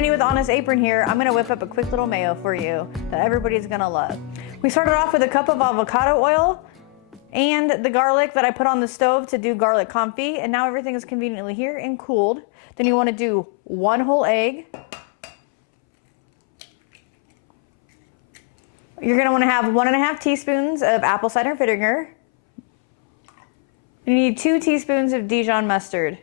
Randy with Honest Apron here. I'm gonna whip up a quick little mayo for you that everybody's gonna love. We started off with a cup of avocado oil and the garlic that I put on the stove to do garlic confit, and now everything is conveniently here and cooled. Then you wanna do 1 whole egg. You're gonna wanna have 1½ teaspoons of apple cider vinegar. You need 2 teaspoons of Dijon mustard.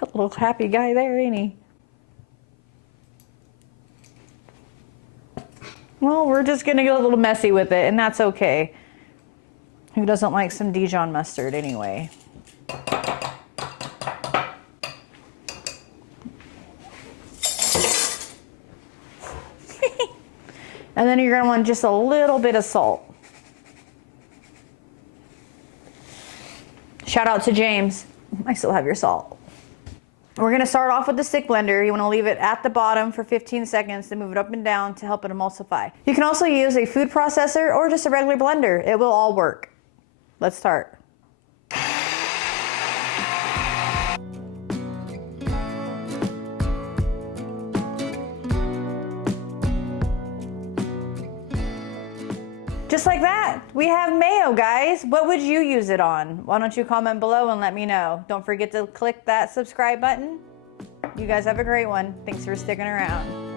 That little happy guy there, ain't he? Well, we're just gonna get a little messy with it, and that's okay. Who doesn't like some Dijon mustard anyway? And then you're gonna want just a little bit of salt. Shout out to James. I still have your salt. We're gonna start off with the stick blender. You wanna leave it at the bottom for 15 seconds to move it up and down to help it emulsify. You can also use a food processor or just a regular blender. It will all work. Let's start. Just like that, we have mayo, guys. What would you use it on? Why don't you comment below and let me know. Don't forget to click that subscribe button. You guys have a great one. Thanks for sticking around.